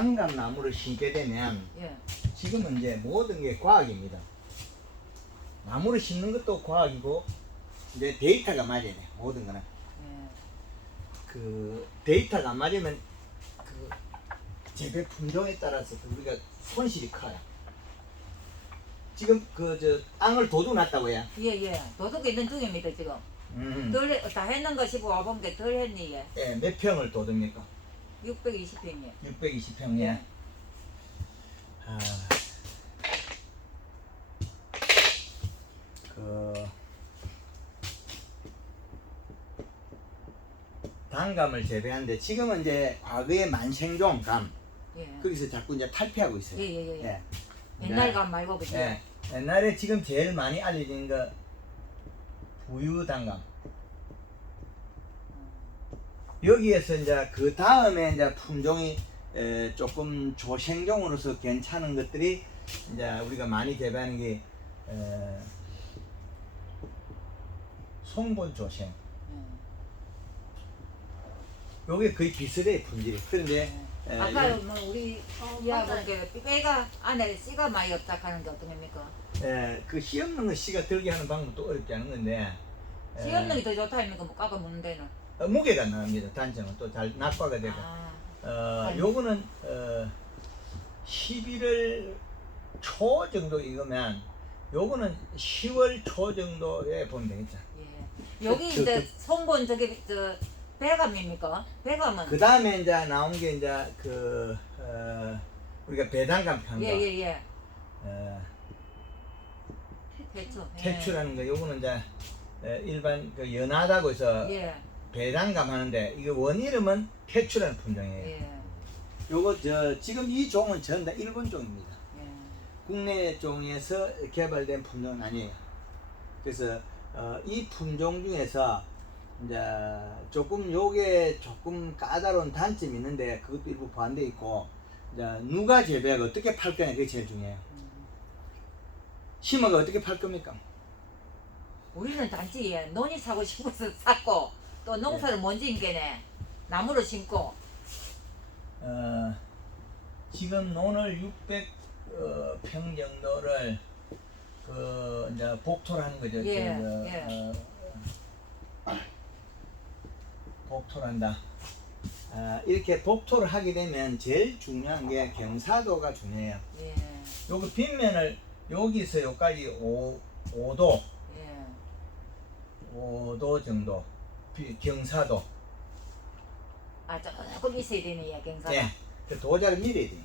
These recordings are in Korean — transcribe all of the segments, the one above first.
단감 나무를 심게 되면 예. 지금은 이제 모든 게 과학입니다. 나무를 심는 것도 과학이고 이제 데이터가 맞아야 돼. 모든 거는 예. 그 데이터가 안 맞으면 그 재배 품종에 따라서 우리가 손실이 커요. 지금 그 저 땅을 도둑놨다고요? 예. 도둑 있는 중입니다 지금. 다 했는 거 싶어 와본 게 덜 했니 예. 예, 몇 평을 도둑니까? 620평이요. 620평. 예. 예. 아, 그 단감을 재배하는데 지금은 이제 과거의 만생종 감 예. 거기서 자꾸 이제 탈피하고 있어요. 예. 예. 옛날 감 말고 그죠? 예. 옛날에 지금 제일 많이 알려진 거 부유단감. 여기에서 이제 그 다음에 이제 품종이 조금 조생종으로서 괜찮은 것들이 이제 우리가 많이 재배하는 게 송본 조생. 요게 거의 비슷해 품질이. 그런데 아까 뭐 우리 이야기한 게 빼가 안에 씨가 많이 없다 하는 게 어떤 겁니까? 그 씨 없는 거 씨가 들게 하는 방법도 어렵지 않은 건데 씨 없는 게 더 좋다 아닙니까? 뭐 깎아 먹는 데는. 무게가 나옵니다. 단점은 또 잘 낙과가 되고. 요거는 11월 초 정도 익으면 요거는 10월 초 정도에 보면 되겠죠. 예. 여기 이제 송본 저기 저 배감입니까? 배감은. 그 다음에 이제 나온 게 이제 우리가 배단감 편 거. 예. 태초. 태추라는 거. 요거는 이제 일반 그 연하다고 해서 예. 배단감 하는데 이거 원 이름은 태추라는 품종이에요. 예. 요거 지금 이 종은 전부 다 일본 종입니다. 예. 국내 종에서 개발된 품종은 아니에요. 그래서 이 품종 중에서 이제 조금 요게 조금 까다로운 단점이 있는데 그것도 일부 보완되어 있고 이제 누가 재배하고 어떻게 팔 거냐 그게 제일 중요해요. 심어가 어떻게 팔 겁니까? 우리는 단지 논이 사고 싶어서 샀고 또 농사를 못 짓게네 나무를 심고. 지금 논을 600평 정도를 그 이제 복토를 하는 거죠. 복토를 한다. 이렇게 복토를 하게 되면 제일 중요한 게 경사도가 중요해요. 예. 요거 빗면을 여기서 여기까지 5도 예. 5도 정도 경사도. 조금 있어야 되네 경사가. 예. 그 도자를 밀어야 돼.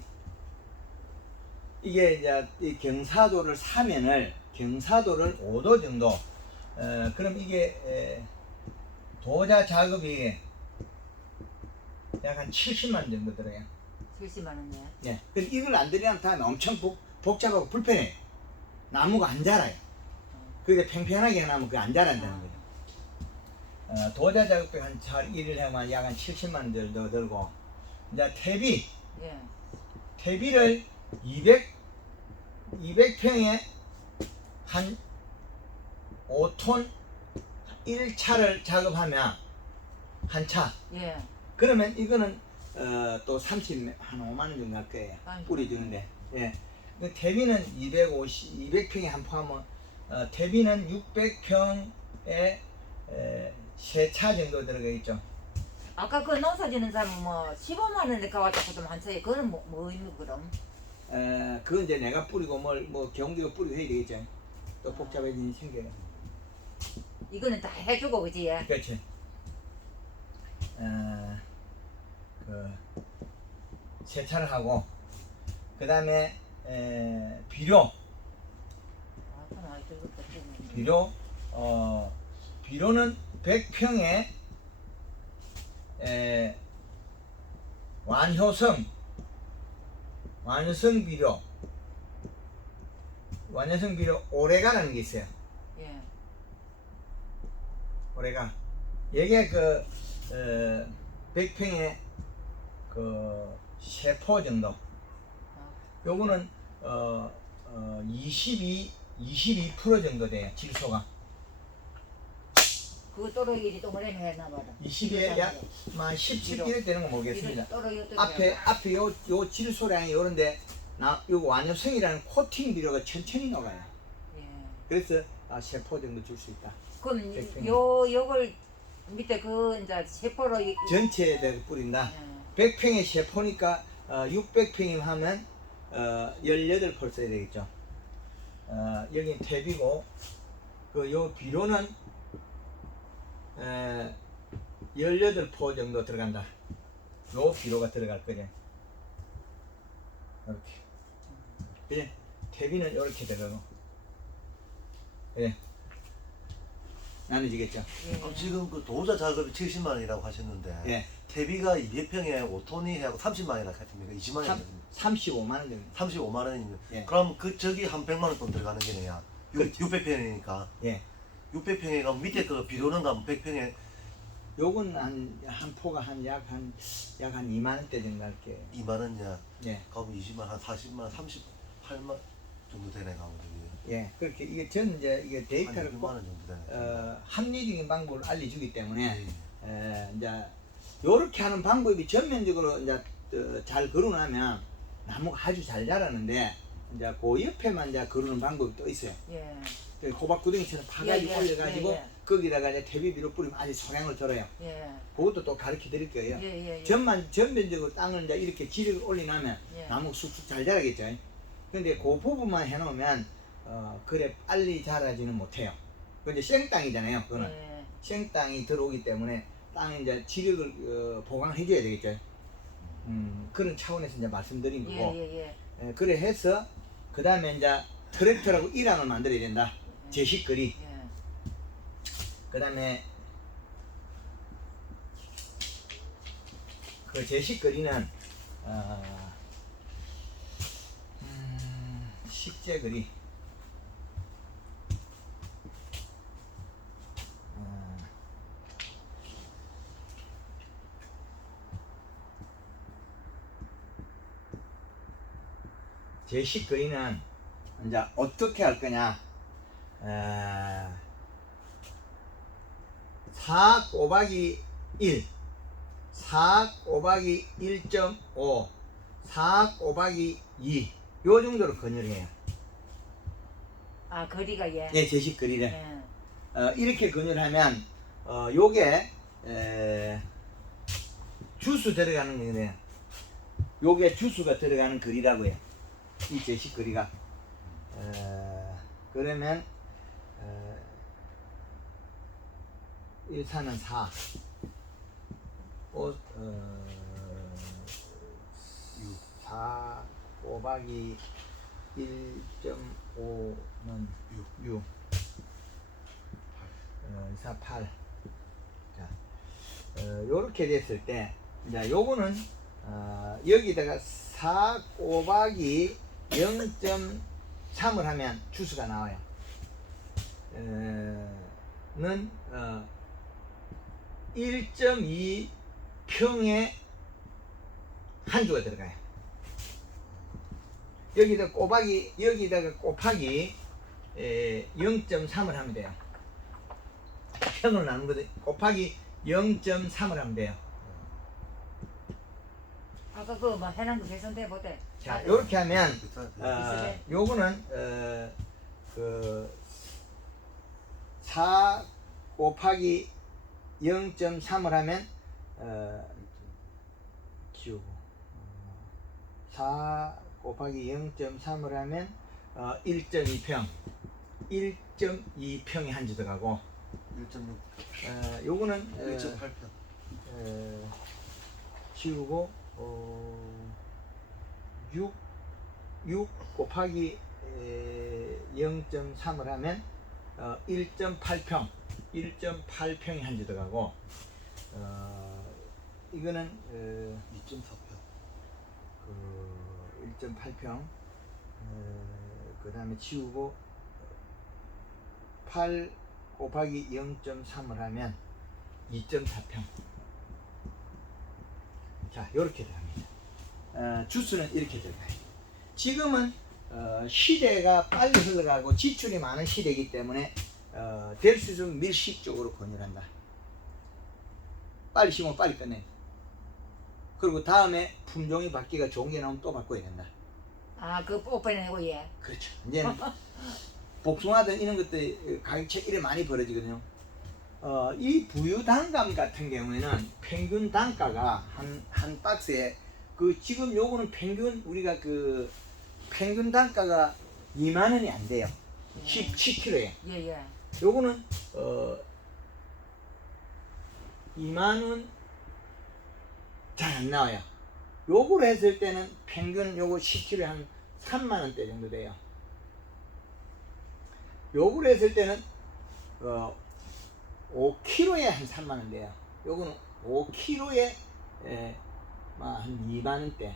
이게 이제 이 경사도를 사면을 경사도를 5도 정도. 그럼 이게 도자 작업이 약 한 70만 원 정도 들어요. 70만 원이요? 예. 그래서 이걸 안 들이는 다음에 엄청 복잡하고 불편해. 나무가 안 자라요. 그게 평평하게 해놓으면 그게 안 자란다는 거죠. 도자 작업비 한 일을 하면 약 한 70만 원 정도 들고, 이제 퇴비. 예. 퇴비를 200평에 한 5톤 1차를 작업하면 한 차. 예. 그러면 이거는 또 30한 5만 원 정도 할 거예요. 뿌리 주는데. 예. 그 퇴비는 200평에 한 포함은 퇴비는 600평에 3차 정도 들어가 있죠. 아까 그 농사 짓는 사람은 뭐 15만 원에 가왔다고 좀 한차에 그건 뭐입니까 그럼? 그건 이제 내가 뿌리고 뭐 경기가 뿌리고 해야 되겠죠. 또 복잡해지니 생겨요. 이거는 다 해주고 그지? 그렇지. 그 세차를 하고 그 다음에 비료. 비료는 100평에 완효성 비료 오레가라는 게 있어요. 예. 오레가 이게 그 100평에 그 3포 정도. 요거는 22% 정도 돼요. 질소가. 그 또러기리 동그라미 해나 봐라. 20에 약 17 되는 거 모르겠습니다. 또러기 앞에 요 질소량이 요런데 요거 완효성이라는 코팅 비료가 천천히 녹아요. 예. 그래서 세포 정도 줄 수 있다. 그럼 백팽이. 요걸 밑에 그 이제 세포로 전체에 뿌린다. 예. 100평의 세포니까 600평이면 하면 18포를 써야 되겠죠. 여기 탭이고 요 비료는 18포 정도 들어간다. 요 비료가 들어갈 거죠. 이렇게. 그래. 탭이는 이렇게 들어가고. 그래. 나눠지겠죠. 예. 지금 그 도자 작업이 70만 원이라고 하셨는데 예. 퇴비가 200평에 5톤이 해갖고 30만 원이나 같습니까? 20만 원. 35만 원 정도. 35만 원이면 예. 그럼 그 저기 한 100만 원 돈 들어가는 게네요. 그렇죠. 600평이니까 예. 600평에 가면 밑에 그 비료는 가면 100평에 요건 한 포가 약 한 2만 원대 정도 할게요. 2만 원이야. 예. 그럼 20만 한 40만 원, 38만 정도 되네 가면 예. 그렇게 이게 전 이제 이게 한 데이터를 6만 꼭 원 정도 되네. 합리적인 방법을 알려주기 때문에 예. 이제 요렇게 하는 방법이 전면적으로 이제 잘 거론하면 나무가 아주 잘 자라는데 이제 그 옆에만 이제 거르는 방법이 또 있어요. 예. 그 호박구덩이처럼 파가지 예, 예. 올려가지고 예, 예. 거기다가 이제 퇴비비료 뿌리면 아주 소량을 들어요. 예. 그것도 또 가르쳐 드릴 거예요. 예. 전면적으로 땅을 이제 이렇게 지력을 올리나면 예. 나무가 쑥쑥 잘 자라겠죠. 근데 그 부분만 해놓으면 그래 빨리 자라지는 못해요. 그 이제 생땅이잖아요. 그거는 예. 생땅이 들어오기 때문에 땅에 이제 지력을 보강해 줘야 되겠죠. 그런 차원에서 이제 말씀드린 거고. 예. 그래 해서 그 다음에 이제 트랙터라고 일항을 만들어야 된다. 제식거리. 예. 그 다음에 그 제식거리는 식재거리. 제식거리는 이제 어떻게 할 거냐. 4 곱하기 1, 4 곱하기 1.5, 4 곱하기 2, 요 정도로 건열해요. 아 거리가 예. 예, 제식거리를. 예. 이렇게 건열하면, 요게, 주스 들어가는 거네요. 요게 주스가 들어가는 거리라고 해요. 이 제식거리가. 그러면, 1사는 4, 4 곱하기 1.5는 6, 4, 8. 자, 요렇게 됐을 때, 이제 요거는, 여기다가 4 곱하기 0.3을 하면 주수가 나와요. 는 1.2 평에 한 주가 들어가요. 여기다가 곱하기 0.3을 하면 돼요. 평을 나눈 거든 곱하기 0.3을 하면 돼요. 아까 그거 뭐 해놓은 거 계산돼 보대. 자, 이렇게 하면 있으네. 요거는 그 4 곱하기 0.3을 하면 키우고 4 곱하기 0.3을 하면 1.2평 1.2평이 한 주 들어가고 1.6, 요거는 1.8평. 키우고 6 곱하기 0.3을 하면 1.8평 1.8평이 한 주 들어가고 이거는 2.4평. 1.8평 그 다음에 치우고 8 곱하기 0.3을 하면 2.4평. 자, 요렇게 들어갑니다. 주스는 이렇게 들어가요. 지금은 시대가 빨리 흘러가고 지출이 많은 시대이기 때문에 될 수 있으면 밀식적으로 권유한다. 빨리 심으면 빨리 끝내. 그리고 다음에 품종이 바뀌가 좋은 게 나오면 또 바꿔야 된다. 아, 그 뽀뽀내고 예. 그렇죠. 이제 복숭아든 이런 것들이 가격 차이 이래 많이 벌어지거든요. 이 부유단감 같은 경우에는 평균 단가가 한 박스에 그 지금 요거는 평균 우리가 그 평균 단가가 2만 원이 안 돼요. 10kg에. 예, 예. 요거는 2만 원 잘 안 나와요. 요걸 했을 때는 평균 요거 10kg에 한 3만 원대 정도 돼요. 요걸 했을 때는 5kg에 한 3만 원 돼요. 요거는 5kg에 한 2만 원대.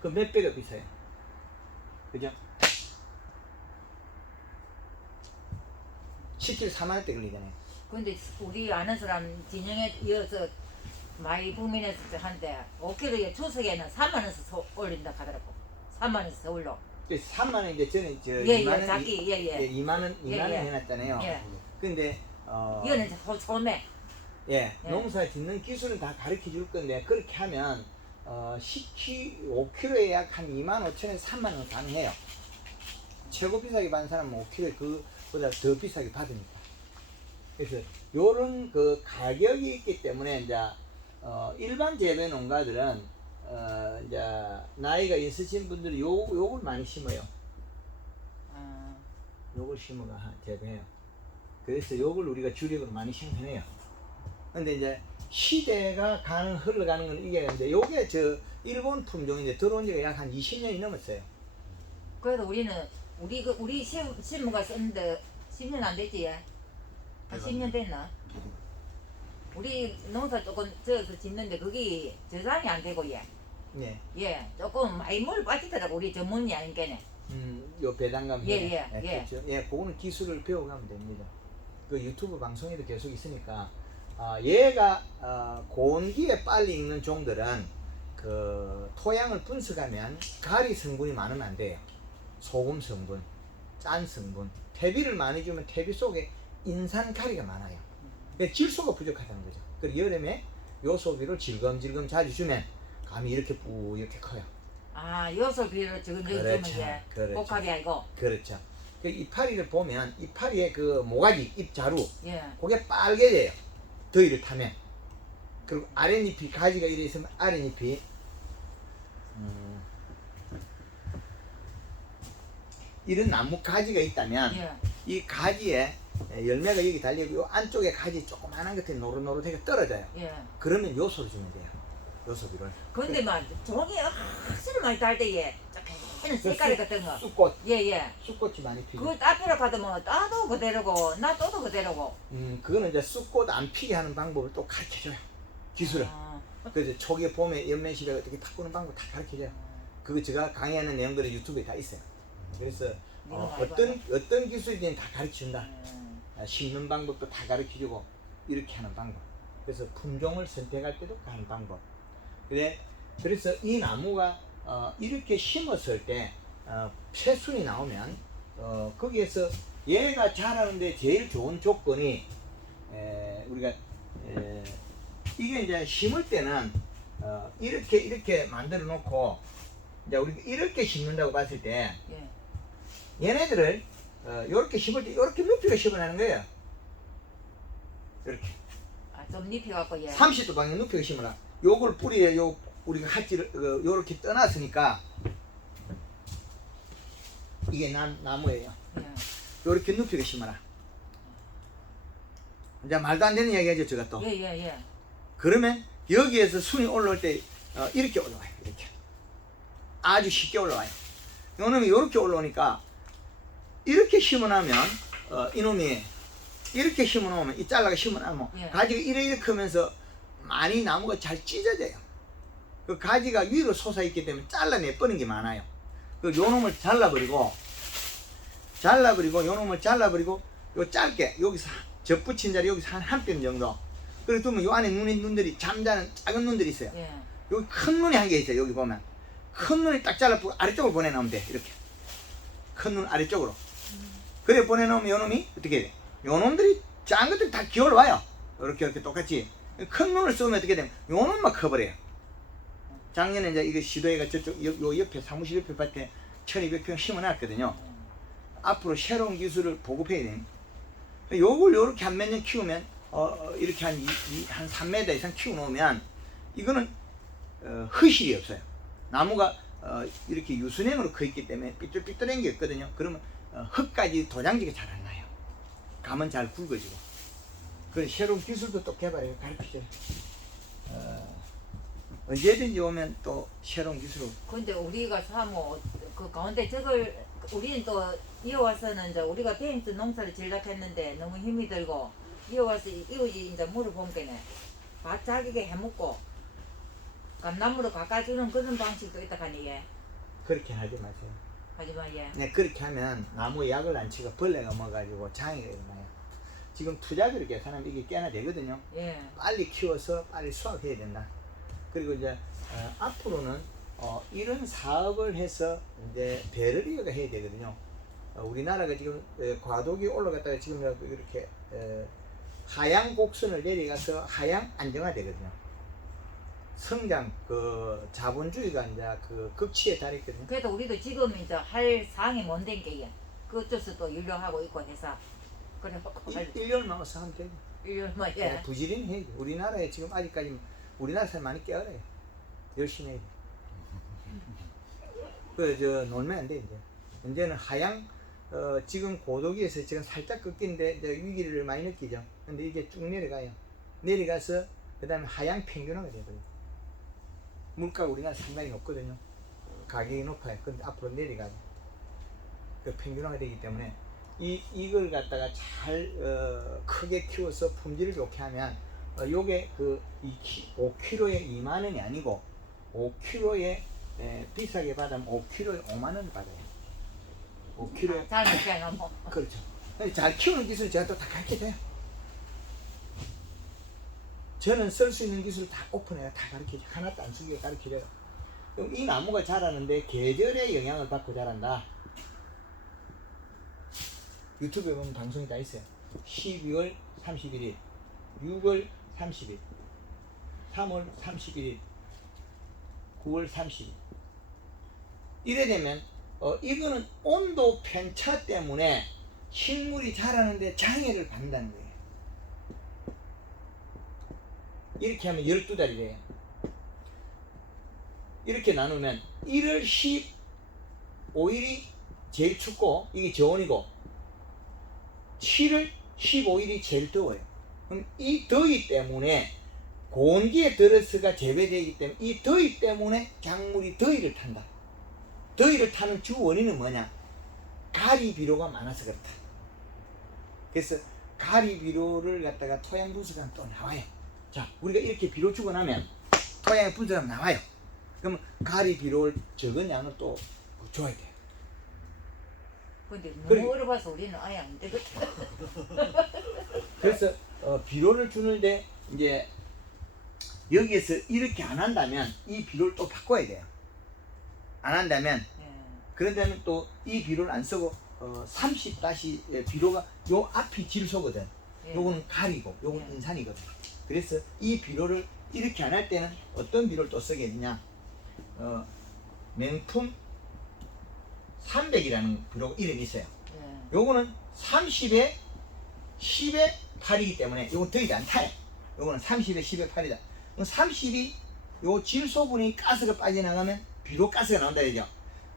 그 몇 배가 비싸요. 그죠? 10kg 4만 원대 걸리잖아요. 근데 우리 아는 사람 진영에 이어서 많이 부민에서 한데 5kg에 추석에는 3만 원씩 올린다 하더라고. 3만 원씩 올려. 3만 원 이제 저는 저 예, 2만 원, 예, 작기, 예, 예. 2만 원, 2만 예, 원 예. 해놨잖아요. 예. 근데 이거는 소매. 예, 예. 농사 짓는 기술은 다 가르쳐 줄 건데 그렇게 하면 5kg에 약 한 2만 5천에서 3만 원 가능해요. 최고 비싸게 받는 사람은 5kg에 그보다 더 비싸게 받으니까. 그래서 요런 그 가격이 있기 때문에 이제 일반 재배 농가들은 이제 나이가 있으신 분들이 요걸 많이 심어요. 요걸 심어가 재배해요. 그래서 요걸 우리가 주력으로 많이 생산해요. 근데 이제 시대가 흘러가는 건 이게 있는데 요게 저 일본 품종인데 들어온 지가 약 한 20년이 넘었어요. 그래도 우리 신무가 썼는데 10년 안 됐지 예? 한 10년 됐나? 우리 농사 조금 저어서 짓는데 그게 저장이 안 되고 예. 네. 예, 조금 많이 물 빠지더라고 우리 전문이 아닌게네. 요 배당감. 예. 그렇죠. 예, 그거는 기술을 배워가면 됩니다. 그 유튜브 방송에도 계속 있으니까 얘가 고온기에 빨리 익는 종들은 그 토양을 분석하면 가리 성분이 많으면 안 돼요. 소금 성분, 짠 성분, 퇴비를 많이 주면 퇴비 속에 인산 가리가 많아요. 그러니까 질소가 부족하다는 거죠. 그리고 여름에 요소비를 질검질검 자주 주면 감이 이렇게 뿌옇게 커요. 아, 요소비를 지금 여기 주면 예. 그렇죠. 복합이 아니고. 그렇죠. 그 이파리를 보면 이파리의 그 모가지, 잎자루, 예. 그게 빨개져요. 더위를 타면. 그리고 아랫잎이 가지가 이래 있으면 아랫잎이 이런 나무 가지가 있다면 예. 이 가지에 열매가 여기 달리고 요 안쪽에 가지 조그만한 것들이 노릇노릇하게 떨어져요. 예. 그러면 요소를 주면 돼요. 요소비를. 근데 막 종이 확실히 많이 달대 예. 조금은 색깔 같은 거. 쑥꽃, 예. 쑥꽃이 많이 피죠. 그거 따피러 가더면 따도 그대로고 놔둬도 그대로고. 그거는 이제 쑥꽃 안 피게 하는 방법을 또 가르쳐줘요. 기술을. 그래서 초기에 봄에 연면실에 어떻게 바꾸는 방법 다 가르쳐줘요. 그거 제가 강의하는 내용들이 유튜브에 다 있어요. 그래서 어떤 기술이든 다 가르쳐준다. 심는 방법도 다 가르쳐주고 이렇게 하는 방법. 그래서 품종을 선택할 때도 하는 방법. 그래서 이 나무가 이렇게 심었을 때 새순이 나오면 거기에서 얘가 자라는데 제일 좋은 조건이 우리가 이게 이제 심을 때는 이렇게 만들어 놓고 이제 우리가 이렇게 심는다고 봤을 때 예. 얘네들을 이렇게 심을 때 이렇게 높이가 심어내는 거예요. 이렇게 아, 좀 눕혀갖고 예. 30도 방향 높이가 심어라. 요걸 뿌리에 우리가 hat지를 요렇게 떠났으니까 이게 나무예요. 예. 요렇게 높이가 심어라. 이제 말도 안 되는 이야기 하죠, 제가 또. 예. 그러면 여기에서 순이 올라올 때 이렇게 올라와요. 이렇게 아주 쉽게 올라와요. 요놈이 이렇게 올라오니까 이렇게 심어놓으면 이놈이 이렇게 심어놓으면 이 잘라가 심어놓으면 예. 가지가 이렇게 크면서 많이 나무가 잘 찢어져요. 그 가지가 위로 솟아있기 때문에 잘라내버리는 게 많아요. 그 요놈을 잘라버리고 요놈을 잘라버리고 요 짧게 여기서 접붙인 자리 여기서 한 뼘 정도. 그리고 두면 요 안에 눈들이 잠자는 작은 눈들이 있어요. 예. 여기 큰 눈이 한 개 있어요. 여기 보면 큰 눈이 딱 잘라보고 아래쪽으로 보내놓으면 돼. 이렇게 큰 눈 아래쪽으로. 그래 보내놓으면 요놈이 어떻게 돼? 요놈들이 작은 것들이 다 기어올라와요. 이렇게 똑같이. 큰 놈을 쏘면 어떻게 되면 요놈만 커버려요. 작년에 이제 이거 시도회가 저쪽 요 옆에 사무실 옆에 밭에 1200평 심어놨거든요. 앞으로 새로운 기술을 보급해야 돼요. 요걸 요렇게 한 몇 년 키우면 이렇게 한 3m 이상 키워놓으면 이거는 허실이 없어요. 나무가 이렇게 유순형으로 커 있기 때문에 삐뚤삐뚤한 게 없거든요. 그러면 흙까지 도장지가 잘 안 나요. 감은 잘 굵어지고. 그래서 새로운 기술도 또 개발해 가르치죠. 언제든지 오면 또 새로운 기술을. 근데 우리가 사모 그 가운데 저걸 우리는 또 이어와서는 이제 우리가 페인트 농사를 제작했는데 너무 힘이 들고 이어와서 이웃이 이제 물을 본게네 밭 자기게 해먹고 감나무로 깎아주는 그런 방식도 있다 하니 예. 그렇게 하지 마세요. 하지만 예. 네, 그렇게 하면 나무에 약을 안 치고 벌레가 먹어가지고 장애가 일어나요. 지금 투자비를 계산하면 이게 꽤나 되거든요. 예. 빨리 키워서 빨리 수확해야 된다. 그리고 이제 앞으로는 이런 사업을 해서 이제 배를 이어가 해야 되거든요. 우리나라가 지금 과도기 올라갔다가 지금 이렇게 하향 곡선을 내려가서 하향 안정화되거든요. 성장 그 자본주의가 이제 그 극치에 달했거든요. 그래도 우리도 지금 이제 할 상황이 못 된 게 예. 그쪽에서 또 윤려하고 있고 해서 그래 1년 남아서 하면 되죠. 1년만 그냥 예. 부지런히 해야 돼. 우리나라에 지금 아직까지 우리나라 사람 많이 깨어나요. 열심히 해야 돼. 그저 놀면 안 돼 이제. 이제는 하향 지금 고도기에서 지금 살짝 꺾이는데 이제 위기를 많이 느끼죠. 근데 이게 쭉 내려가요. 내려가서 그다음에 하향 평균화가 되거든요. 물가가 우리나라 상당히 높거든요. 가격이 높아요. 근데 앞으로 내려가요. 그 평균화가 되기 때문에 이걸 갖다가 잘 크게 키워서 품질을 좋게 하면 요게 그 5kg에 2만 원이 아니고 5kg에 비싸게 받으면 5kg에 5만 원을 받아요. 5kg에 잘 먹게 뭐. 그렇죠. 잘 키우는 기술 제가 또 다 가르쳐줘요. 저는 쓸 수 있는 기술 다 오픈해요. 다 가르쳐줘요. 하나도 안 쓰게 가르쳐줘요. 그럼 이 나무가 자라는데 계절의 영향을 받고 자란다. 유튜브에 보면 방송이 다 있어요. 12월 31일, 6월 30일, 3월 31일, 9월 30일. 이래 되면 이거는 온도 편차 때문에 식물이 자라는데 장애를 받는다는 거예요. 이렇게 하면 12달이래요. 이렇게 나누면 1월 15일이 제일 춥고 이게 저온이고 7월 15일이 제일 더워요. 그럼 이 더위 때문에 고온기에 들어서가 재배되기 때문에 이 더위 때문에 작물이 더위를 탄다. 더위를 타는 주 원인은 뭐냐? 가리비료가 많아서 그렇다. 그래서 가리비료를 갖다가 토양 분석하면 또 나와요. 자, 우리가 이렇게 비료 주고 나면 토양에 분석하면 나와요. 그러면 가리비료를 적은 양을 또 줘야 돼요. 근데 너무 그리고- 어려워서 우리는 아예 안 되거든. 그래서 비료를 주는데 이제 여기에서 이렇게 안 한다면 이 비료를 또 바꿔야 돼요. 안 한다면 예. 그런다면 또 이 비료를 안 쓰고 30 다시 비료가 요 앞이 질소거든. 예. 요거는 가리고 요거는 예. 인산이거든. 그래서 이 비료를 이렇게 안 할 때는 어떤 비료를 또 쓰게 되냐? 명품 300이라는 비료 이름이 있어요. 예. 요거는 30에 10에 8이기 때문에 요건 더이지 않다요. 요거는 30에 10에 8이다. 30이 요 질소분이 가스가 빠져나가면 비료 가스가 나온다 얘기죠.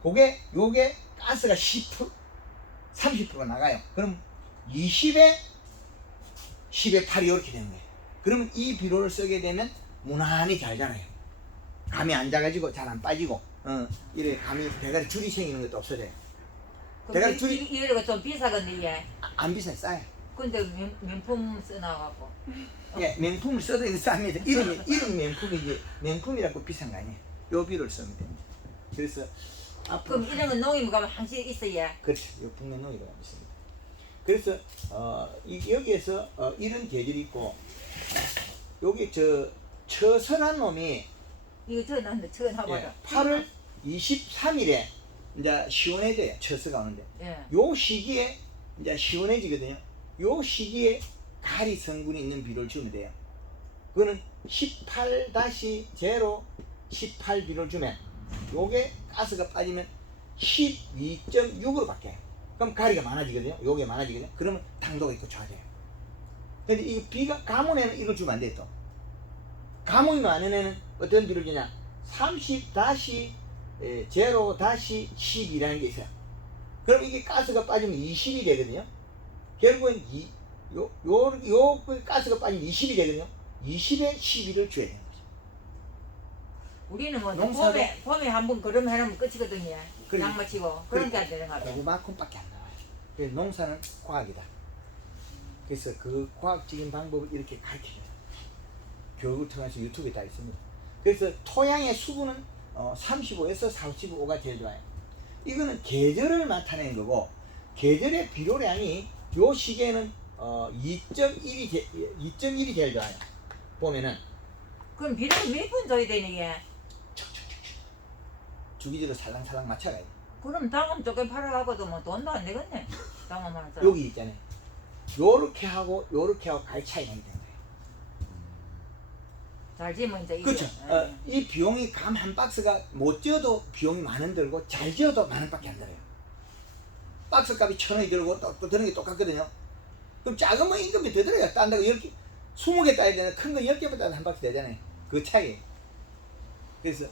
요게 가스가 10% 30%가 나가요. 그럼 20에 10에 8이 이렇게 되는 거예요. 그러면 이 비료를 쓰게 되면 무난히 잘 자라요. 감이 안 작아지고 잘 안 빠지고 이래 감이 대가리 줄이 생기는 것도 없어져요. 내가 그럼 둘이- 이래가 좀 비싸겠네 얘. 안 비싸요. 싸요. 근데 명품 써놔갖고. 예, 명품을 써도 이거 쌉니다. 이름 명품이지 명품이라고 비싼 거 아니에요. 요 비료를 쓰면 됩니다. 그래서 앞으로 그럼 이런 건 농임 가면 항상 있어야. 그렇죠. 요 북면농이라고 있습니다. 그래서 여기에서 이런 계절이 있고 여기 처선한 놈이 이거 전화한다 전화받아. 예, 8월 23일에 이제 시원해져요. 처서가 오는데 예. 요 시기에 이제 시원해지거든요. 요 시기에 가리 성분이 있는 비료를 주면 돼요. 그거는 18-0 18 비료를 주면 요게 가스가 빠지면 12.6으로 바뀌어요. 그럼 가리가 많아지거든요. 요게 많아지거든요. 그러면 당도가 있고 좋아져요. 근데 이 비가 가뭄에는 이걸 주면 안 돼요. 또 가뭄이 많은 애는 어떤 비료를 주냐, 30-0-12라는 게 있어요. 그럼 이게 가스가 빠지면 20이 되거든요. 결국엔 요 가스가 빠지면 20이 되거든요. 20에 12를 줘야 되는 거죠. 우리는 뭐 농사도- 봄에 한 번 그럼 해놓으면 끝이거든요. 그래. 양마 치고 그런 게 안 되는 거 같아. 요만큼밖에 안 나와요. 그래서 농사는 과학이다. 그래서 그 과학적인 방법을 이렇게 가르쳐줘요. 교육을 통해서 유튜브에 다 있습니다. 그래서 토양의 수분은 35에서 45가 제일 좋아요. 이거는 계절을 나타내는 거고, 계절의 비료량이 요 시기에는 2.1이 제일 좋아요. 보면은 그럼 비료를 몇 번 줘야 되니 얘? 주기적으로 살랑살랑 맞춰가야 돼. 그럼 당금 조금 팔아가고도 뭐 돈도 안 되겠네. 당금 하나 사. 여기 있잖아요. 요렇게 하고 가격 차이 나게 되는 거예요. 잘 지면 이제 그렇죠. 예. 이 비용이 감 한 박스가 못 지어도 비용이 만 원 들고 잘 지어도 만 원밖에 안 들어요. 박스 값이 1,000원이 들고 또 드는 게 똑같거든요. 그럼 작은 거 임금이 더 들어요. 딴다고 10개, 20개 따야 되나, 큰 거 10개만 따도 한 박스 되잖아요. 그 차이. 그래서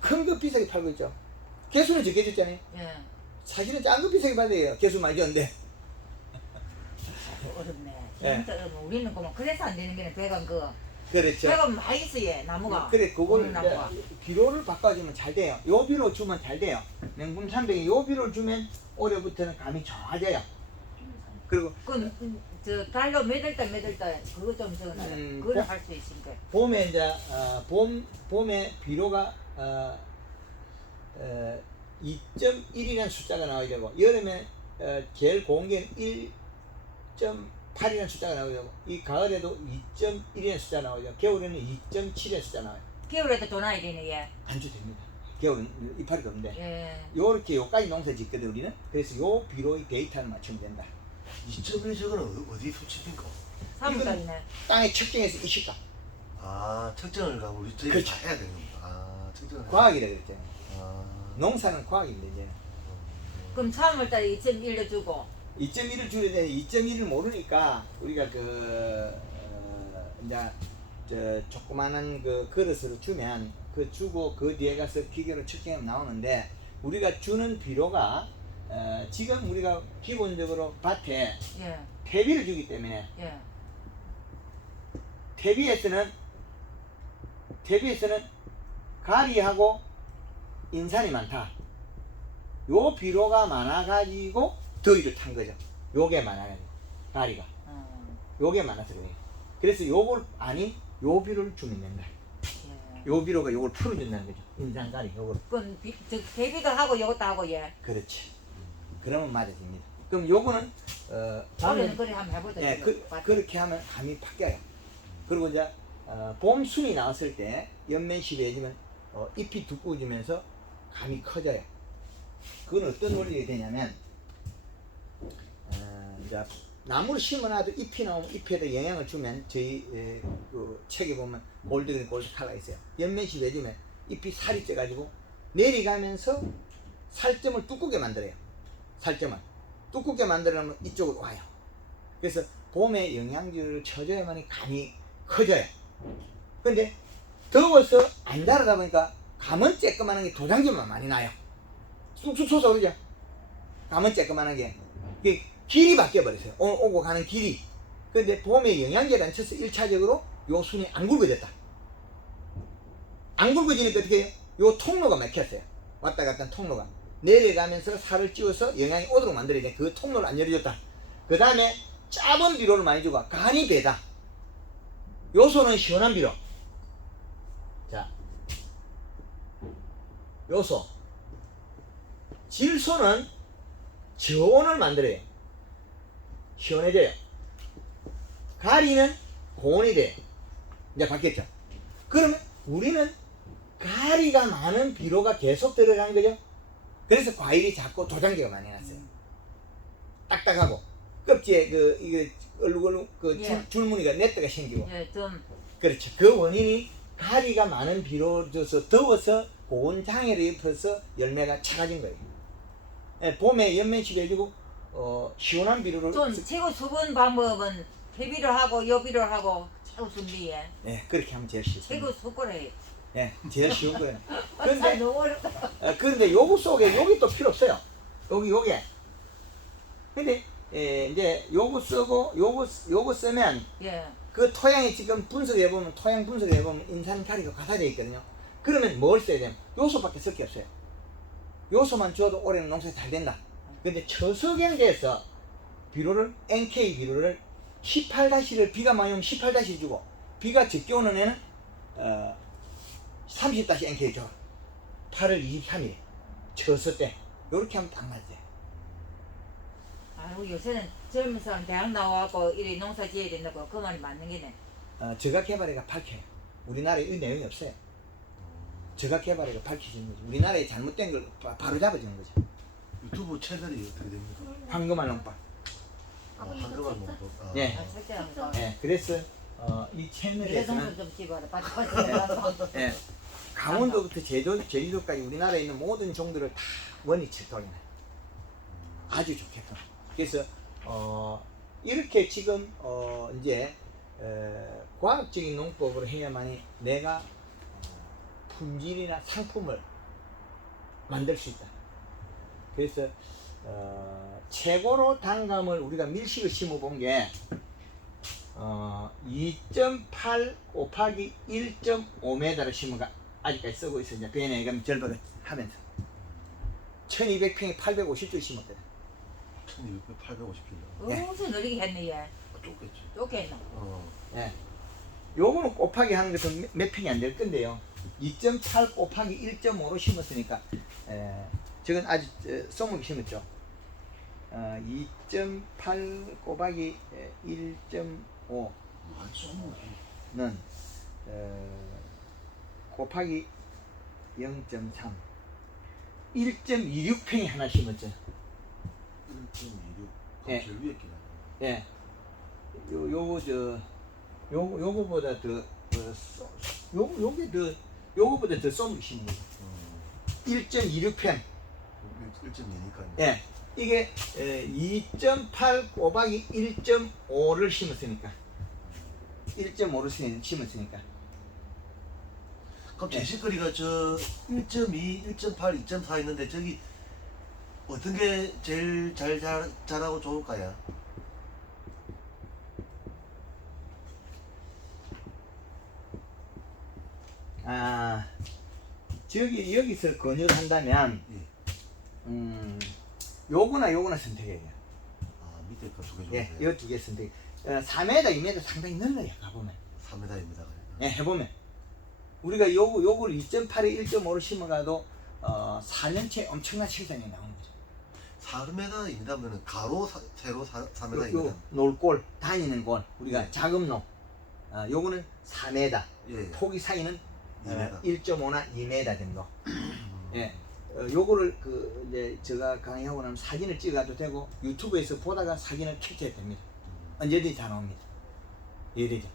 큰 거 비싸게 팔고 있죠. 개수는 적게 줬잖아요. 예. 사실은 작은 거 비싸게 받아요. 개수 많이 줬는데. 어렵네. 예. 진짜 어렵네. 우리는 그만 그래서 안 되는 게는 배관 그 그렇죠. 배관 많이 있어 얘 나무가. 그래, 그걸 오늘 나무가. 비료를 바꿔주면 잘 돼요. 요 비료 주면 잘 돼요. 명품 300에 요 비료를 주면 올해부터는 감이 좋아져요. 그리고 그저 달로 몇월 달 그거 좀 적어놔라. 그거는 할 수 있으니까. 봄에 이제 봄에 비료가 2.1이라는 숫자가 나와야 되고, 여름에 제일 고온계는 1.8이라는 숫자가 나와야 되고, 이 가을에도 2.1이라는 숫자가 나와야 되고, 겨울에는 2.7이라는 숫자가 나와요. 겨울에도 돈 와야 되네 얘. 안 줘도 됩니다. 겨울은 이파리가 없는데. 예. 요렇게 요까지 농사 짓거든 우리는. 그래서 요 비료의 데이터를 맞추면 된다. 2.1 저거는 어디 수치입니까? 3월달이네. 땅에 측정해서 이실까. 아, 측정을 가고 우리 저희가 그렇죠. 다 해야 되는 겁니다. 아, 측정을. 과학이라 그랬잖아요. 아, 농사는 과학인데 이제 그럼 3월달에 2.1로 주고 2.1을 줄여야 되는데 2.1을 모르니까 우리가 이제 저 조그마한 그 그릇으로 주면 그 주고 그 뒤에 가서 기계로 측정하면 나오는데, 우리가 주는 비료가 지금 우리가 기본적으로 밭에 예. 퇴비를 주기 때문에 예. 퇴비에서는 가리하고 인산이 많다. 요 비료가 많아가지고 더위를 탄 거죠. 요게 많아가지고 가리가 요게 많아서 그래요. 그래서 요걸 요 비료를 주면 된다. 예. 요 비료가 요걸 풀어준다는 거죠. 인산 가리 요걸. 그럼 대비도 하고 이것도 하고 예. 그렇지. 그러면 맞아집니다. 그럼 요거는 올해는 그래 한번 해보자. 예, 그렇게 하면 감이 바뀌어요. 그리고 이제 봄 순이 나왔을 때 연면실이 해주면 잎이 두꺼워지면서 감이 커져요. 그건 어떤 원리가 되냐면 이제 나무를 심어놔도 잎이 나오면 잎에다 영향을 주면 저희 그 책에 보면 골드그린 골드 칼라 있어요. 연면실 해주면 잎이 살이 쪄가지고 내려가면서 살점을 두껍게 만들어요. 살점을 두껍게 만들려면 이쪽으로 와요. 그래서 봄에 영양제를 쳐줘야만 감이 커져요. 근데 더워서 안 자라다 보니까 감은 쬐끄만한 게 도장지만 많이 나요. 쑥쑥 솟아 오르죠. 감은 쬐끄만한 게 길이 바뀌어 버렸어요. 오고 가는 길이. 근데 봄에 영양제를 안 쳐서 1차적으로 요 순이 안 굵어졌다. 안 굵어지니까 어떻게 해요? 요 통로가 막혔어요. 왔다 갔다 하는 통로가 내려가면서 살을 찌워서 영양이 오도록 만들어야 돼. 그 통로를 안 열어줬다. 그 다음에 짜은 비료를 많이 주고 간이 배다. 요소는 시원한 비료. 자, 요소. 질소는 저온을 만들어요. 시원해져요. 가리는 고온이 돼요. 이제 바뀌었죠. 그러면 우리는 가리가 많은 비료가 계속 들어가는 거죠. 그래서 과일이 작고 도장지가 많이 났어요. 딱딱하고 껍질에 그 이게 얼룩얼룩 그 예. 줄무늬가 네트가 생기고 예, 좀 그렇죠. 그 원인이 가리가 많은 비로져서 더워서 고온 장애를 입혀서 열매가 차가진 거예요. 예, 봄에 연면식 해주고 시원한 비료를 좀 최고 수분 방법은 he비를 하고 여비를 하고 최고 순비에 예, 그렇게 하면 제일 쉽습니다. 최고 수고를 예, 제일 쉬운 거예요. 아, 근데 너무 어렵다. 근데 요거 속에 여기 또 필요 없어요. 요게. 근데 이제 요거 쓰고 요거 쓰면 예. 그 토양에 지금 분석해 보면 토양 분석해 보면 인산 가리가 과다되어 있거든요. 그러면 뭘 써야 돼요? 요소밖에 쓸 게 없어요. 요소만 줘도 올해는 농사 잘 된다. 근데 처석양제에서 비료를 NK 비료를 18-를 비가 많이 오면 18- 주고 비가 적게 오는 애는 30-NK 줘. 8월 23일 처석 때 요렇게 하면 딱 맞아요. 아이고 요새는 젊은 사람 대학 나와갖고 이래 농사 지어야 된다고 그 말이 맞는 게네. 저가 개발회가 밝혀요. 우리나라에 이 내용이 없어요. 저가 개발회가 밝혀지는 거죠. 우리나라에 잘못된 걸 바로 잡아주는 거죠. 유튜브 채널이 어떻게 됩니까? 황금알 농법. 한글만 먹고. 아. 예. 아, 설정하면서. 예, 그래서 이 미래 채널에서는 동산 좀 집어라. 빠져빠져. 예, 강원도부터 제주도까지 우리나라에 있는 모든 종들을 다 원위치 돌리네. 아주 좋겠다. 그래서 이렇게 지금 이제 과학적인 농법으로 해야만이 내가 품질이나 상품을 만들 수 있다. 그래서 최고로 단감을 우리가 밀식을 심어본 게 2.8 곱하기 1.5m를 심어가 아직까지 쓰고 있어. 이제 배내감 절박을 하면서 1200평에 850줄 심었거든. 1200, 850kg. 예. 엄청 느리게 했네 얘. 좁겠지. 좋겠노. 예. 요거는 곱하기 하는 것은 몇 평이 안 될 건데요. 2.8 곱하기 1.5로 심었으니까 저건 아주 쏘물게 심었죠. 2.8 곱하기 1.5는 곱하기 0.3 1.26평이 하나 심었죠. 1.26. 예. 제일 위에 끼나. 예. 요거보다 더 요거보다 더 쏘물게 심은 거죠. 1.26평. 1.2니까. 예. 이게 2.8 곱하기 1.5를 심었으니까 1.5를 심었으니까 그럼 네. 제식거리가 저 1.2, 1.8, 2.4 있는데 저기 어떤 게 제일 잘 자라고 좋을까요? 여기서 권유를 한다면 예. 요거나 선택해야 돼요. 아 밑에 거 두 개 예, 좋은데. 이 두 개 선택. 4m, 2m 상당히 넓어요. 가보면. 3m입니다. 예, 해보면 우리가 요걸 2.8에 1.5를 심어가도 4년째 엄청난 실전이 나오는 거죠. 4m입니다면 가로 세로 4m입니다. 요 놀골 다니는 골 우리가 예. 자금로 요거는 4m 예. 폭이 사이는 2m. 1.5나 2m 정도. 예. 요거를 이제 제가 강의하고 나면 사진을 찍어도 되고 유튜브에서 보다가 사진을 캡처해도 됩니다. 언제든지 다 나옵니다. 이해되죠?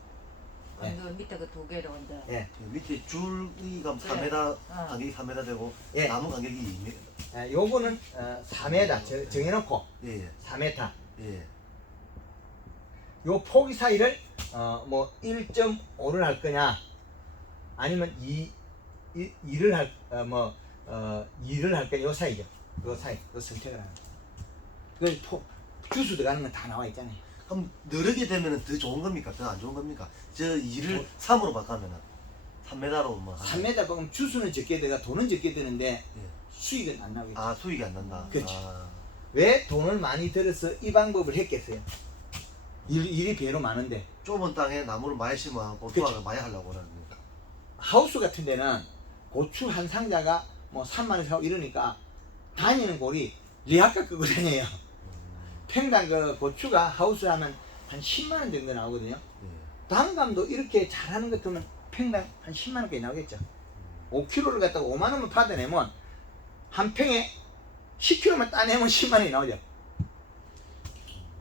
완전 밑에 그 두 개로 이제. 예. 밑에 줄이 감 그래. 4m 간격이 4m 되고 예. 나무 간격이 2m. 요거는 4m 정해놓고 예. 4m. 예. 요 폭이 사이를 뭐 1.5를 할 거냐 아니면 2를 할 2를 할 거냐 요 사이죠. 요 사이 요 선택을 하는 거예요. 그 주수 들어가는 건 다 나와 있잖아요. 그럼 느르게 되면 더 좋은 겁니까? 더 안 좋은 겁니까? 저 2를 3으로 바꾸면은 3m로 뭐. 3m 보면 주수는 적게 들어가 돈은 적게 드는데 예. 수익은 안 나오겠죠. 아 수익이 안 난다. 그렇죠. 아. 왜 돈을 많이 들어서 이 방법을 했겠어요? 일이 배로 많은데 좁은 땅에 나무를 많이 심어갖고 그쵸. 수확을 많이 하려고 하는 겁니까? 하우스 같은 데는 고추 한 상자가 뭐 3만 원 사고 이러니까 다니는 골이 리아카 끄고 다녀요. 평당 그 고추가 하우스 하면 한 10만 원 정도 나오거든요. 예. 단감도 이렇게 잘하는 것 같으면 평당 한 10만 원까지 나오겠죠. 5kg를 갖다가 5만 원만 받아내면 한 평에 10kg만 따내면 10만 원이 나오죠.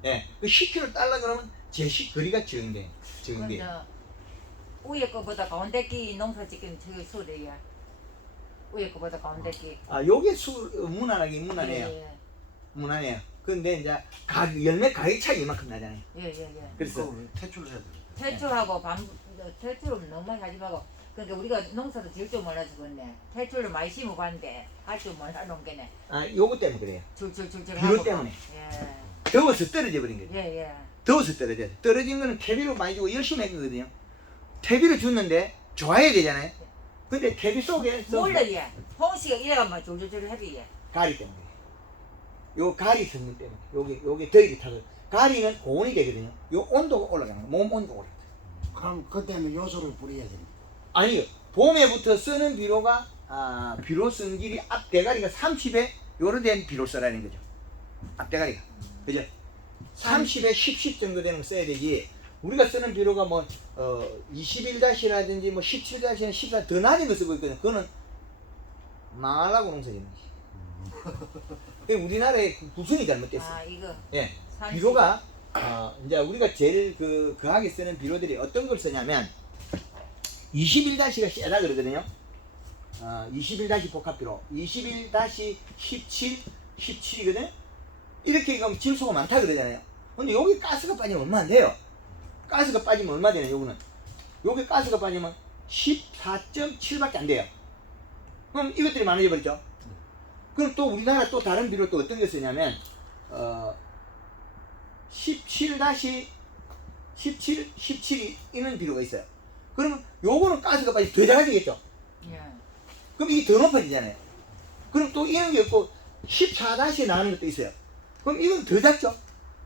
예, 그 10km 달라 그러면 제시 거리가 적용돼. 근데 위에 거보다 가운데 끼 농사 짓기는 저기 수월해요. 위에 거보다 가운데 끼. 아, 요게 무난하긴 무난해요. 예, 무난해요. 근데 이제 열매 가격 차이 이만큼 나잖아요. 예, 예, 예. 그래서 그거 퇴출을 해야 돼. 퇴출하고 퇴출은 너무 많이 하지 말고. 그러니까 우리가 농사도 지을 줄 몰라 죽었네. 퇴출을 많이 심어봤는데 할 줄 몰라 놓은 게네. 아, 요거 때문에 그래요. 줄줄줄줄 비료 때문에. 예, 더워서 떨어져 버린 거죠. 예, 예. 더워서 떨어져요. 떨어진 거는 퇴비로 많이 주고 열심히 했거든요. 퇴비를 줬는데 좋아야 되잖아요. 근데 퇴비 속에서 몰라 얘. 홍씨가 이래가면 줄줄줄 해비 얘. 가리 때문에. 요 가리 성분 때문에. 요게 더위를 타고 가리는 고온이 되거든요. 요 온도가 올라가는 거예요. 몸 온도가 올라가요. 그럼 그때는 요소를 뿌려야 됩니다. 아니요. 봄에부터 쓰는 비료가 비료 성질이 앞 대가리가 30에 요로 된 비료 써라는 거죠. 앞 대가리가. 그죠? 30에 10 정도 되는 거 써야 되지. 우리가 쓰는 비료가 뭐 21-라든지 뭐 17-나 14 더 낮은 거 쓰고 있거든요. 그거는 망하려고 농사짓는 거지. 우리나라의 구순이 잘못됐어요. 아 이거. 예. 30. 비료가 이제 우리가 제일 거하게 쓰는 비료들이 어떤 걸 쓰냐면 21-가 세다 그러거든요. 21- 복합비료, 21-17, 17이거든. 이렇게 그럼 질소가 많다 그러잖아요. 근데 여기 가스가 빠지면 얼마 안 돼요. 가스가 빠지면 얼마 되냐, 요거는. 여기 가스가 빠지면 14.7밖에 안 돼요. 그럼 이것들이 많아져 버렸죠. 그럼 또 우리나라 또 다른 비료 또 어떤 게 쓰냐면 17-17, 17이 있는 비료가 있어요. 그러면 요거는 가스가 빠지면 더 작아지겠죠. 예. 그럼 이게 더 높아지잖아요. 그럼 또 이런 게 없고 14- 나는 것도 있어요. 그럼 이건 더 작죠.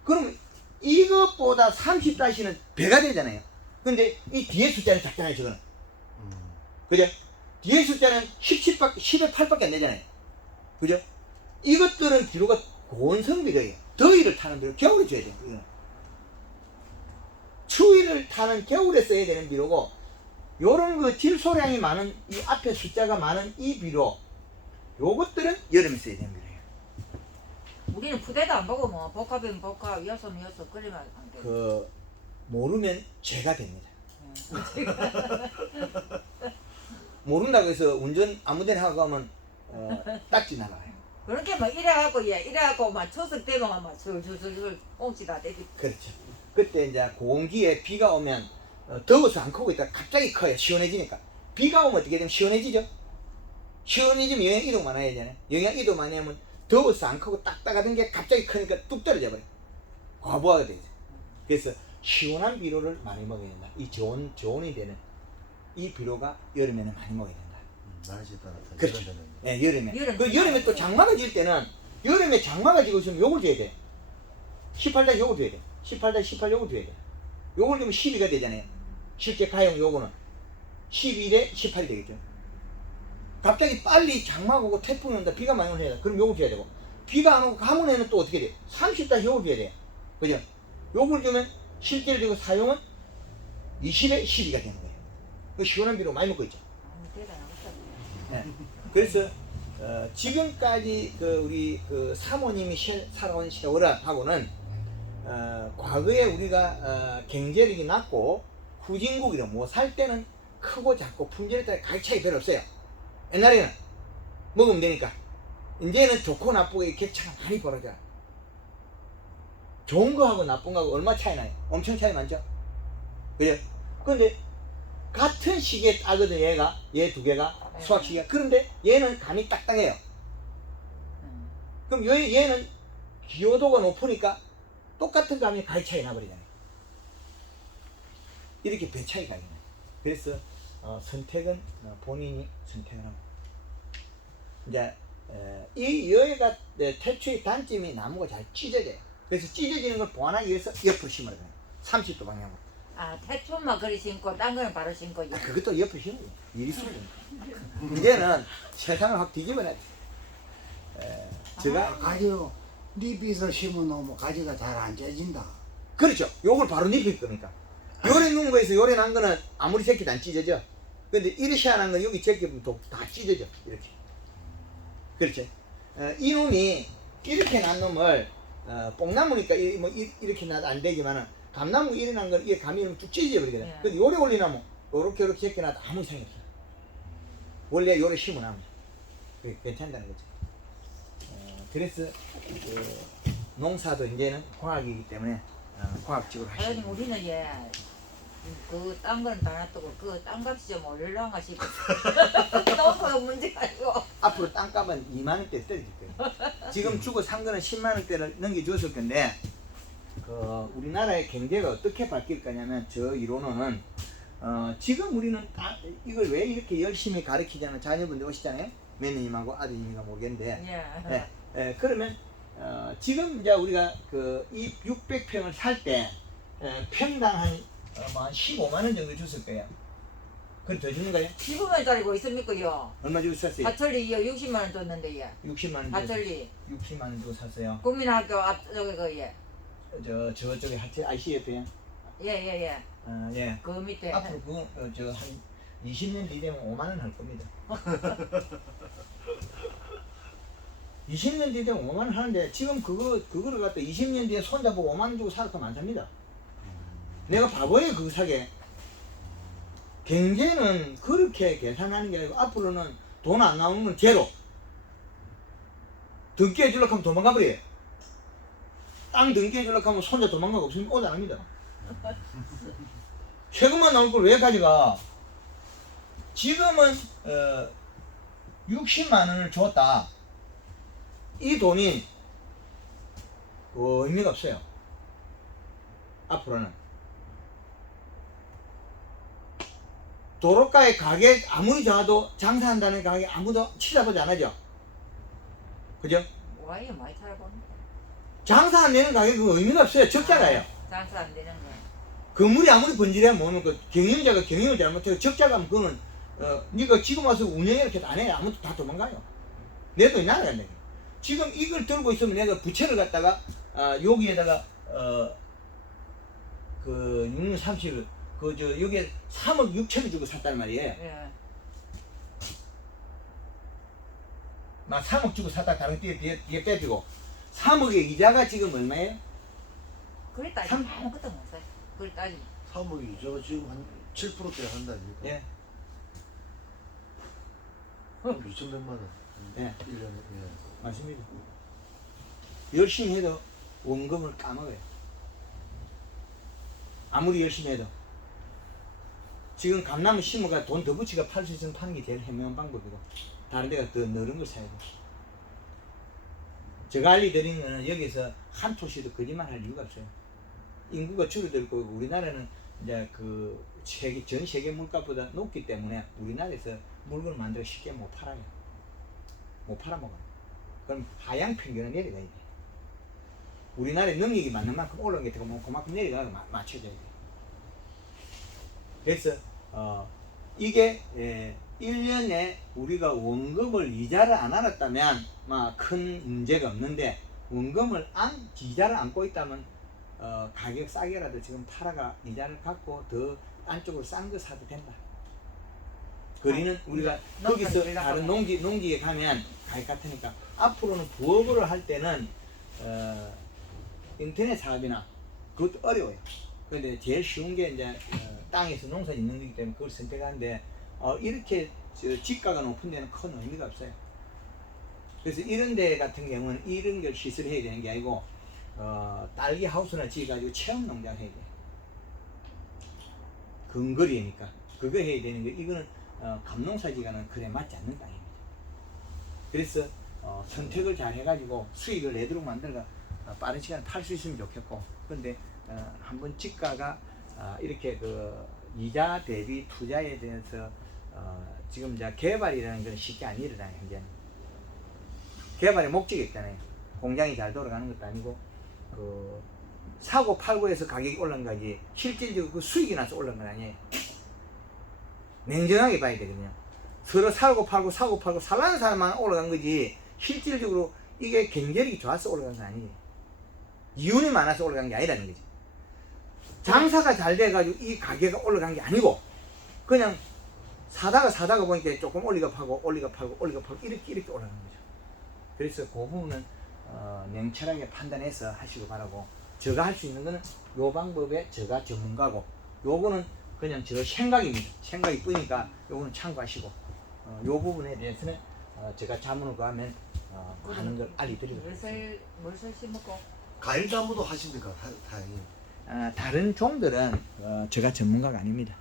그러면 이것보다 30-는 배가 되잖아요. 근데 이 뒤에 숫자는 작잖아요, 저거는. 그죠? 뒤에 숫자는 10에 8밖에 안 되잖아요. 그죠? 이것들은 비료가 고온성 비료예요. 더위를 타는 비료, 겨울에 줘야 돼요. 이거는. 추위를 타는 겨울에 써야 되는 비료고, 요런 그 질소량이 많은, 이 앞에 숫자가 많은 이 비료, 요것들은 여름에 써야 되는 비료예요. 우리는 푸대도 안 보고 뭐 복합이면 복합, 요소면 요소 끓이면 안 돼. 모르면 죄가 됩니다. 모른다고 해서 운전 아무데나 하고 가면 딱지 나가요. 그렇게 막 이래갖고 이래갖고 막 초석 되면 막 줄줄줄 꽁치 다 되지. 그렇죠. 그때 이제 공기에 비가 오면 더워서 안 크고 있다가 갑자기 커요. 시원해지니까. 비가 오면 어떻게 되면 시원해지죠? 시원해지면 영양 이동 많아야 되잖아요. 영양 이동 많이 하면 더워서 안 크고 딱딱하던 게 갑자기 크니까 뚝 떨어져 버려요. 과부하가 되죠. 그래서 시원한 비료를 많이 먹어야 된다. 이 저온이 되는 이 비료가 여름에는 많이 먹어야 된다. 날씨에 따라서. 그렇죠. 이런 데는. 예, 여름에. 여름. 여름에 또 장마가 질 때는 여름에 장마가 지고 있으면 요걸 줘야 돼. 18 요걸 줘야 돼. 18 요걸 줘야 돼. 요걸 주면 12가 되잖아요. 실제 가용 요거는 11에 18이 되겠죠. 갑자기 빨리 장마가 오고 태풍이 온다, 비가 많이 오는 해다. 그럼 요걸 줘야 되고, 비가 안 오고 가뭄에는 또 어떻게 돼? 30 요걸 줘야 돼. 그죠? 요걸 주면 실제로 되고 사용은 20에 12가 되는 거예요. 그 시원한 비료 많이 먹고 있죠. 아무 데나 없어. 네. 그래서 지금까지 우리 사모님이 살아온 세월하고는 과거에 우리가 경제력이 낮고 후진국이라 뭐 살 때는 크고 작고 품질에 따라 가격 차이 별로 없어요. 옛날에는 먹으면 되니까. 이제는 좋고 나쁘게 격차가 많이 벌어져요. 좋은 거하고 나쁜 거하고 얼마 차이 나요? 엄청 차이 많죠? 그죠? 근데 같은 시기에 따거든, 얘 두 개가 수확 시기가. 그런데 얘는 감이 딱딱해요. 그럼 얘는 기호도가 높으니까 똑같은 감이 가격 차이 나버리잖아요. 이렇게 배 차이가 있네. 그래서 선택은 본인이 선택을 하고. 이제 이 여해가 태초의 단점이 나무가 잘 찢어져요. 그래서 찢어지는 걸 보완하기 위해서 옆으로 심어야 돼요. 30도 방향으로. 아 태초만 그리 심고 딴 거는 바로 심고. 그것도 옆에 심어요. 일이 수준. 이제는 세상을 확 뒤집어놔야 돼. 제가 가지 잎빛을 심어놓으면 가지가 잘 안 째진다. 그렇죠. 요걸 바로 잎일 거니까. 요래 놓은 거에서 요래 난 거는 아무리 새끼도 안 찢어져. 근데 이리 시원한 건 여기 제끼면 다 찢어져. 이렇게. 그렇지. 이놈이 이렇게 난 놈을 뽕나무니까 이렇게 나도 안 되지만은 감나무 일어난 걸 이게 감이 쭉 찢어버리거든. 예. 근데 요래 올리나무 요렇게 제껴놔도 아무 이상이 없어. 원래 요래 심어나무 그게 괜찮다는 거죠. 그래서 농사도 이제는 과학이기 때문에 과학적으로 하시는 사장님 우리는 그 딴 거는 다 놔두고 그 땅값이 좀 올라가 싶어. 너무 문제가 아니고. 앞으로 땅값은 2만 원대 떨어질 거예요. 지금 주고 산 거는 10만 원대를 넘겨줬을 건데 우리나라의 경제가 어떻게 바뀔 거냐면 저 이론은 지금 우리는 이걸 왜 이렇게 열심히 가르치자면 자녀분들 오시잖아요. 매니님하고 아드님이가 모르겠는데 그러면 지금 이제 우리가 이 600평을 살 때 평당 한 15만 원 정도 줬을 거예요. 그걸 더 주는 거예요? 15만원짜리고 있습니까요? 얼마 주고 샀어요? 가철리 60만 원 줬는데 60만 원 주고 가철리 60만 원 주고 샀어요. 국민학교 앞쪽에 저쪽에 하체 ICF요? 예예예. 예. 그 밑에. 앞으로 그거 한 20년 뒤 되면 5만 원 할 겁니다. 20년 뒤 되면 5만 원 하는데 지금 그거를 갖다 20년 뒤에 손잡고 5만 원 주고 살 거 많답니다. 내가 바보예요 그거 사게. 경제는 그렇게 계산하는 게 아니고 앞으로는 돈 안 나오는 건 제로. 등기 해주려고 하면 도망가 버려요. 땅 등기 해주려고 하면 손자 도망가고 없으면 오지 않습니다. 세금만 나올 걸 왜 가져가? 지금은 60만 원을 줬다. 이 돈이 의미가 없어요. 앞으로는. 도로가의 가격 아무리 좋아도 장사한다는 가격 아무도 치자보지 안 하죠. 그죠? 와이 많이 살아봅니다. 장사 안 되는 가격은 의미가 없어요. 적자가요. 장사 안 되는 거. 건물이 아무리 번지래야 뭐는 그 경영자가 경영을 잘못해요. 적자가 하면 그거는 네가 지금 와서 운영을 이렇게 안 해. 아무도 다 도망가요. 내 돈이 날아간다. 지금 이걸 들고 있으면 내가 부채를 갖다가 여기에다가 그 6년 30을 여기에 3억 6천을 주고 샀단 말이에요. 예. 막 3억 주고 샀다 다른 뒤에 빼주고 3억의 이자가 지금 얼마예요? 그래 따지면 아무것도 못 사요. 그걸 따지면. 3억이 이자가 지금 한 7%대 한다니까. 예. 2,100만 원. 예. 1년에. 예. 맞습니다. 열심히 해도 원금을 까먹어요. 아무리 열심히 해도. 지금 감나무 심어가 돈 더 붙이가 팔 수 있으면 파는 게 제일 현명한 방법이고 다른 데가 더 너른 걸 사야 돼. 제가 알려드리는 거는 여기서 한 토시도 거짓말 할 이유가 없어요. 인구가 줄어들 거고 우리나라는 이제 전 세계 물가보다 높기 때문에 우리나라에서 물건을 만들어 쉽게 못 팔아요. 못 팔아먹어요. 그럼 하향 평균을 내려가야 돼. 우리나라의 능력이 맞는 만큼 올라온 게 되고 그만큼 내려가서 맞춰져야 돼. 그래서 이게 1년에 우리가 원금을 이자를 안 알았다면 큰 문제가 없는데 원금을 이자를 안고 있다면 가격 싸게라도 지금 팔아가 이자를 갖고 더 안쪽으로 싼 거 사도 된다. 거리는 우리가 거기서 다른 농지에 가면 가격 같으니까 앞으로는 부업을 할 때는 인터넷 사업이나 그것도 어려워요. 그런데 제일 쉬운 게 이제 땅에서 농사 짓는 거기 때문에 그걸 선택하는데 이렇게 지가가 높은 데는 큰 의미가 없어요. 그래서 이런 데 같은 경우는 이런 걸 시설을 해야 되는 게 아니고 딸기 하우스나 지어가지고 체험 농장 해야 돼. 근거리니까 그거 해야 되는 거. 이거는 감농사지가는 그래 맞지 않는 땅입니다. 그래서 선택을 잘 해가지고 수익을 내도록 만들어가 빠른 시간에 팔 수 있으면 좋겠고, 그런데 한번 지가가 이렇게 이자 대비 투자에 대해서 지금 이제 개발이라는 건 쉽게 안 일어나요. 현재는 개발의 목적이 있잖아요. 공장이 잘 돌아가는 것도 아니고 사고 팔고 해서 가격이 올라간 거지 실질적으로 그 수익이 나서 올라간 건 아니에요. 냉정하게 봐야 되거든요. 서로 사고 팔고 살라는 사람만 올라간 거지 실질적으로 이게 경제력이 좋아서 올라간 건 아니에요. 이윤이 많아서 올라간 게 아니라는 거지. 장사가 잘 돼가지고 이 가게가 올라간 게 아니고 그냥 사다가 보니까 조금 올리가 팔고 이렇게 올라간 거죠. 그래서 그 부분은 냉철하게 판단해서 하시기 바라고, 제가 할 수 있는 거는 요 방법에 제가 전문가고, 요거는 그냥 저 생각입니다. 생각이 뿐이니까 요거는 참고하시고, 요 부분에 대해서는 제가 자문을 구하면 많은 걸 알려드리겠습니다. 물살 심고 과일 나무도 하십니까, 다행히. 다른 종들은 제가 전문가가 아닙니다.